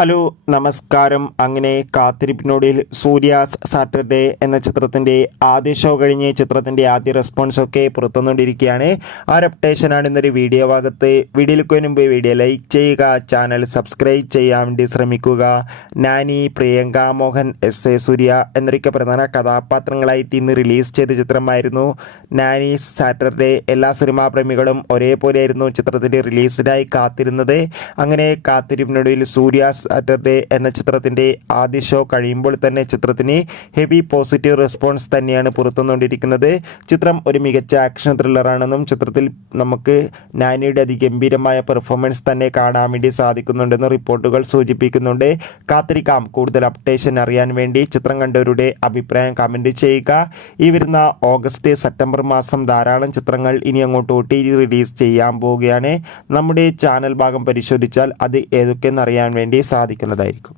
Hello നമസ്കാരം. അങ്ങനെ കാത്തിരിപ്പിനൊടുവിൽ Surya's Saturday എന്ന ചിത്രത്തിൻ്റെ ആദ്യ ഷോ കഴിഞ്ഞ് ചിത്രത്തിൻ്റെ ആദ്യ റെസ്പോൺസൊക്കെ പുറത്തുവന്നുകൊണ്ടിരിക്കുകയാണ്. ആ ഒരു അപ്ഡേഷനാണ് ഇന്നൊരു വീഡിയോ ഭാഗത്ത്. വീഡിയോയിലേക്ക് മുമ്പ് വീഡിയോ ലൈക്ക് ചെയ്യുക, ചാനൽ സബ്സ്ക്രൈബ് ചെയ്യാൻ വേണ്ടി ശ്രമിക്കുക. നാനി, പ്രിയങ്ക മോഹൻ, എസ് എ സൂര്യ എന്നൊക്കെ പ്രധാന കഥാപാത്രങ്ങളായിട്ട് ഇന്ന് റിലീസ് ചെയ്ത ചിത്രമായിരുന്നു നാനി സാറ്റർഡേ. എല്ലാ സിനിമാ പ്രേമികളും ഒരേപോലെയായിരുന്നു ചിത്രത്തിൻ്റെ റിലീസിനായി കാത്തിരുന്നത്. അങ്ങനെ കാത്തിരിപ്പിനൊടുവിൽ സൂര്യാസ് സാറ്റർഡേ എന്ന ചിത്രത്തിൻ്റെ ആദ്യ ഷോ കഴിയുമ്പോൾ തന്നെ ചിത്രത്തിന് ഹെവി പോസിറ്റീവ് റെസ്പോൺസ് തന്നെയാണ് പുറത്തുവന്നുകൊണ്ടിരിക്കുന്നത്. ചിത്രം ഒരു മികച്ച ആക്ഷൻ ത്രില്ലറാണെന്നും ചിത്രത്തിൽ നമുക്ക് നാനിയുടെ അതിഗംഭീരമായ പെർഫോമൻസ് തന്നെ കാണാൻ വേണ്ടി സാധിക്കുന്നുണ്ടെന്ന് റിപ്പോർട്ടുകൾ സൂചിപ്പിക്കുന്നുണ്ട്. കാത്തിരിക്കാം കൂടുതൽ അപ്ഡേഷൻ അറിയാൻ വേണ്ടി. ചിത്രം കണ്ടവരുടെ അഭിപ്രായം കമൻറ്റ് ചെയ്യുക. ഈ വരുന്ന ഓഗസ്റ്റ് സെപ്റ്റംബർ മാസം ധാരാളം ചിത്രങ്ങൾ ഇനി അങ്ങോട്ട് OTT റിലീസ് ചെയ്യാൻ പോവുകയാണ്. നമ്മുടെ ചാനൽ ഭാഗം പരിശോധിച്ചാൽ അത് ഏതൊക്കെയെന്ന് അറിയാൻ വേണ്ടി സാധിക്കുന്നതായിരിക്കും.